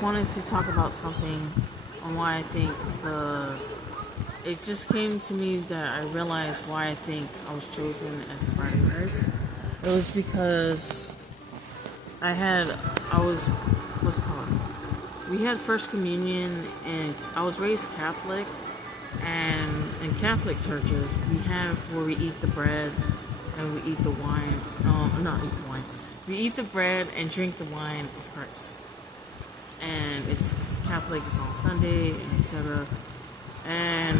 just wanted to talk about something on why I think it just came to me that I realized why I think I was chosen as the bride of Christ. It was because I was, what's it called? We had First Communion, and I was raised Catholic, and in Catholic churches, we have where we eat the bread and we eat the wine. Not eat the wine. We eat the bread and drink the wine of Christ. And it's Catholic, it's on Sunday, and etc. And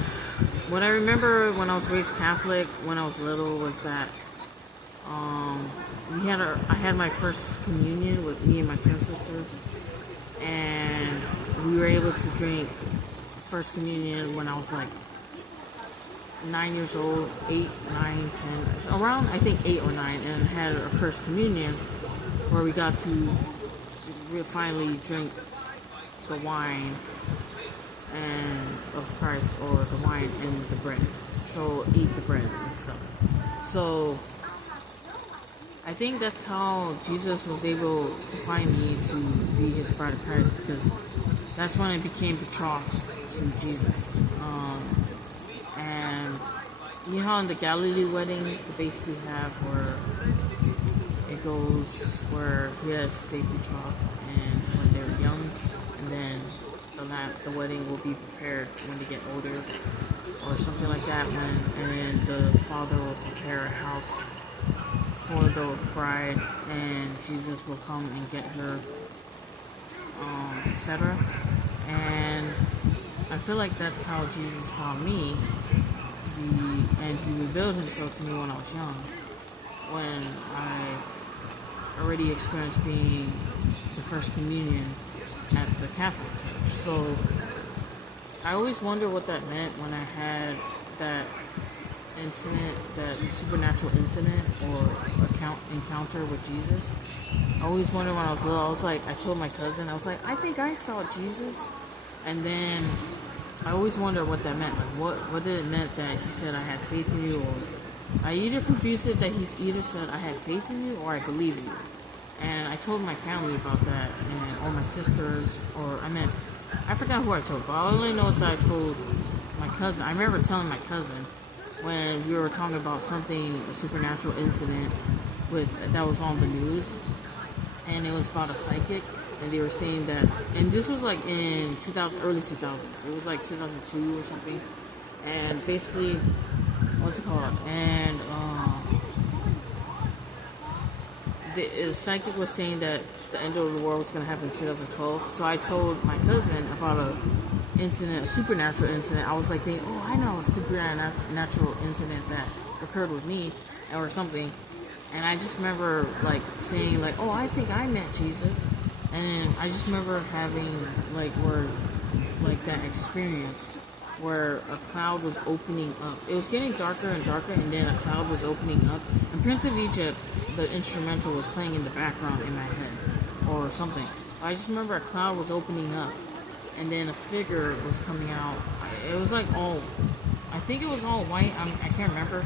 what I remember when I was raised Catholic, when I was little, was that I had my first communion with me and my twin sisters, and we were able to drink first communion when I was like 9 years old, 8, 9, 10, around I think 8 or 9, and had our first communion where we got to finally drink the wine and of Christ, or the wine and the bread. So eat the bread and stuff. So I think that's how Jesus was able to find me to be his bride of Christ, because that's when I became betrothed to Jesus. And you know how in the Galilee wedding they basically have where it goes where yes, they betrothed and when they're young, and then the wedding will be prepared when they get older, or something like that. And then the father will prepare a house for the bride, and Jesus will come and get her, etc. And I feel like that's how Jesus found me to be, and he revealed himself to me when I was young, when I already experienced being the first communion at the Catholic Church. So I always wonder what that meant when I had that incident, that supernatural incident or encounter with Jesus. I always wondered when I was little. I told my cousin, I was like, I think I saw Jesus. And then I always wonder what that meant. Like, what did it mean that he said I had faith in you, or I either confused it that he's either said I had faith in you or I believe in you. And I told my family about that, and or my sisters, or I forgot who I told, but all I know is that I told my cousin. I remember telling my cousin when we were talking about something, a supernatural incident that was on the news, and it was about a psychic, and they were saying that, and this was like in early 2000s, it was like 2002 or something, and basically, what's it called, and the psychic was saying that the end of the world was going to happen in 2012. So I told my cousin about a supernatural incident. I was like thinking, oh, I know a supernatural incident that occurred with me or something. And I just remember like saying like, oh, I think I met Jesus. And then I just remember having that experience where a cloud was opening up. It was getting darker and darker, and then a cloud was opening up. And Prince of Egypt, the instrumental, was playing in the background in my head, or something. I just remember a cloud was opening up, and then a figure was coming out. It was like I think it was all white. I can't remember.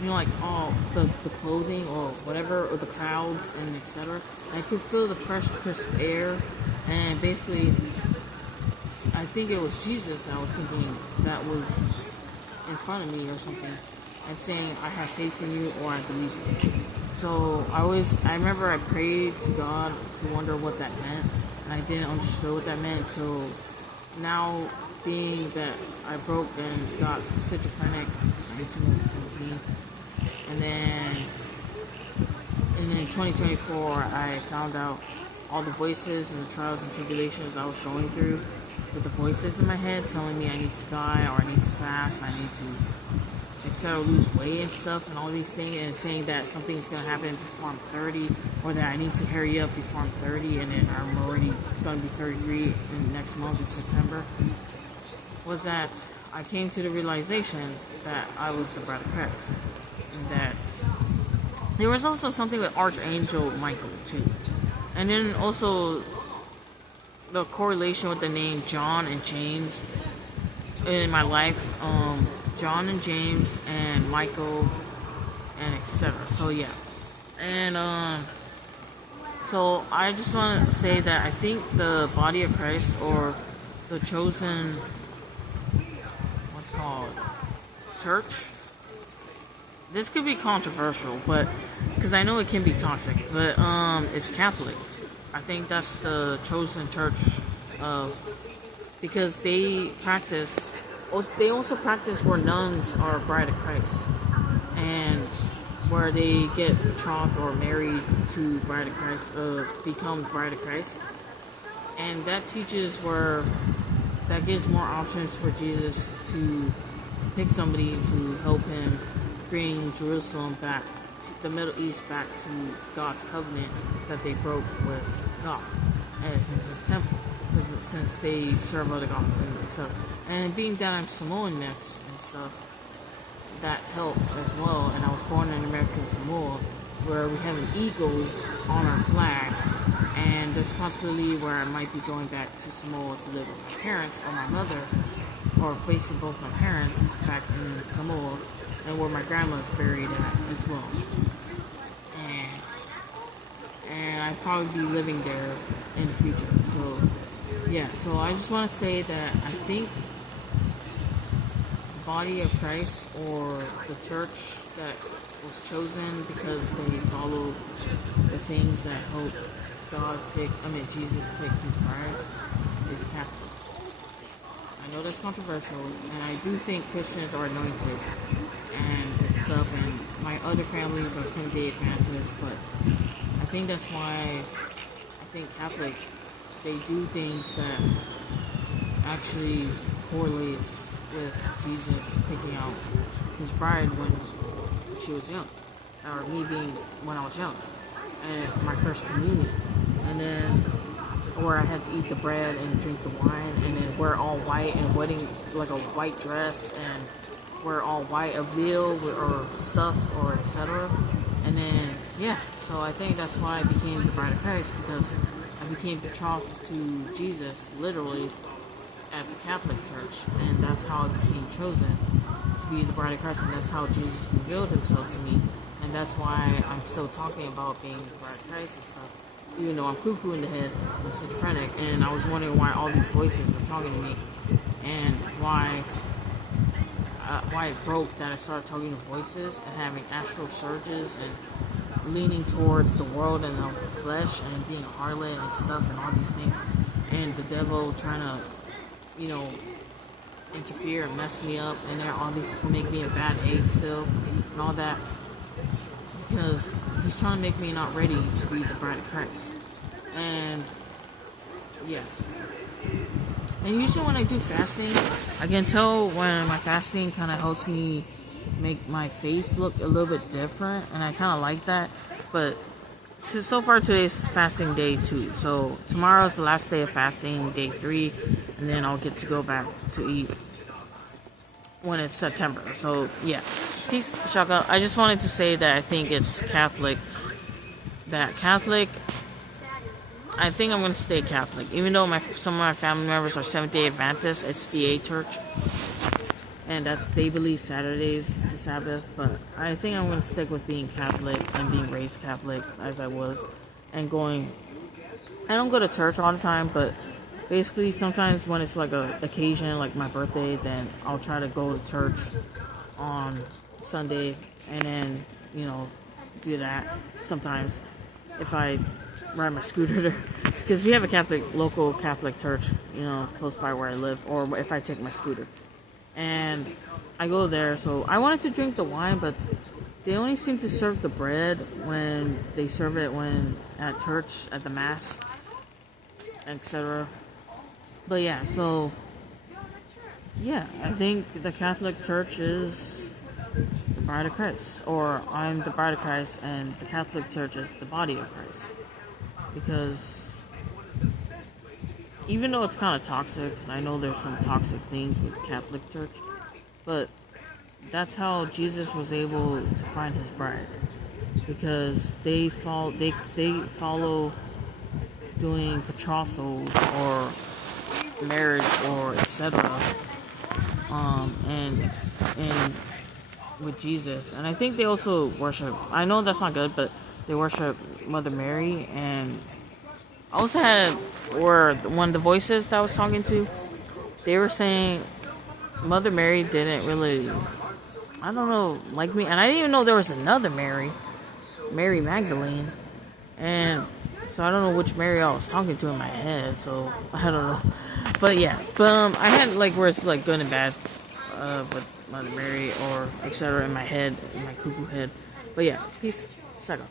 You know, like all the clothing or whatever, or the clouds and etc. I could feel the fresh, crisp air, and basically, I think it was Jesus that I was thinking that was in front of me or something, and saying, I have faith in you, or I believe in you. So I remember I prayed to God to wonder what that meant, and I didn't understand what that meant. So now, being that I broke and got schizophrenic in 2017, and then in 2024, I found out all the voices and the trials and tribulations I was going through, with the voices in my head telling me I need to die, or I need to fast, I need to, etc., lose weight and stuff, and all these things, and saying that something's going to happen before I'm 30, or that I need to hurry up before I'm 30, and then I'm already going to be 33 in next month in September, was that I came to the realization that I was the bride of Christ, and that there was also something with Archangel Michael too, and then also the correlation with the name John and James in my life, John and James and Michael and etc. So yeah, and So I just want to say that I think the body of Christ or the chosen, what's called, church. This could be controversial, but because I know it can be toxic, but it's Catholic. I think that's the chosen church of because they practice. They also practice where nuns are bride of Christ, and where they get betrothed or married to bride of Christ, become bride of Christ, and that teaches that gives more options for Jesus to pick somebody to help him bring Jerusalem back, the Middle East back to God's covenant that they broke with God and His temple, since they serve other gods and etc. And being that I'm Samoan next and stuff, that helps as well. And I was born in American Samoa, where we have an eagle on our flag, and there's a possibility where I might be going back to Samoa to live with my parents or my mother, or basically both my parents back in Samoa, and where my grandma's buried at as well. And I'd probably be living there in the future. So yeah, so I just want to say that I think the body of Christ or the church that was chosen because they follow the things that help Jesus pick his bride is Catholic. I know that's controversial, and I do think Christians are anointed and stuff, and my other families are Seventh-day Adventists, but I think that's why I think Catholic, they do things that actually correlates with Jesus picking out his bride when she was young, or me being when I was young, and my first communion, and then where I had to eat the bread and drink the wine, and then wear all white and wedding, like a white dress, and wear all white, a veil or stuff or etc. And then yeah, so I think that's why I became the bride of Christ, because I became betrothed to Jesus literally at the Catholic Church, and that's how I became chosen to be the bride of Christ, and that's how Jesus revealed himself to me, and that's why I'm still talking about being the bride of Christ and stuff, even though I'm cuckoo in the head, I'm schizophrenic, and I was wondering why all these voices were talking to me, and why it broke that I started talking to voices and having astral surges and leaning towards the world and the flesh and being a harlot and stuff and all these things, and the devil trying to, interfere and mess me up, and then all these make me a bad egg still and all that, because he's trying to make me not ready to be the bride of Christ. And yeah, and usually when I do fasting, I can tell when my fasting kind of helps me make my face look a little bit different, and I kind of like that. But so far today's fasting day 2, so tomorrow's the last day of fasting, day 3, and then I'll get to go back to eat when it's September. So yeah, peace, Shaka. I just wanted to say that I think it's Catholic. I think I'm going to stay Catholic, even though some of my family members are Seventh-day Adventists. It's the A Church, and they believe Saturday's the Sabbath, but I think I'm going to stick with being Catholic and being raised Catholic as I was, and I don't go to church all the time, but basically sometimes when it's like a occasion, like my birthday, then I'll try to go to church on Sunday, and then, do that sometimes if I ride my scooter there, because we have a local Catholic church, close by where I live, or if I take my scooter. And I go there, so I wanted to drink the wine, but they only seem to serve the bread when they serve it at church, at the Mass, etc. But yeah, so yeah, I think the Catholic Church is the bride of Christ, or I'm the bride of Christ, and the Catholic Church is the body of Christ. Because even though it's kind of toxic, I know there's some toxic things with the Catholic Church, but that's how Jesus was able to find his bride, because they follow doing betrothals or marriage or etc. And with Jesus, and I think they also worship. I know that's not good, but they worship Mother Mary, and I also had, or one of the voices that I was talking to, they were saying Mother Mary didn't really, I don't know, like me, and I didn't even know there was another Mary, Mary Magdalene, and so I don't know which Mary I was talking to in my head, so I don't know. But yeah, I had like where it's like good and bad with Mother Mary or etc. in my head, in my cuckoo head. But yeah, peace. Second.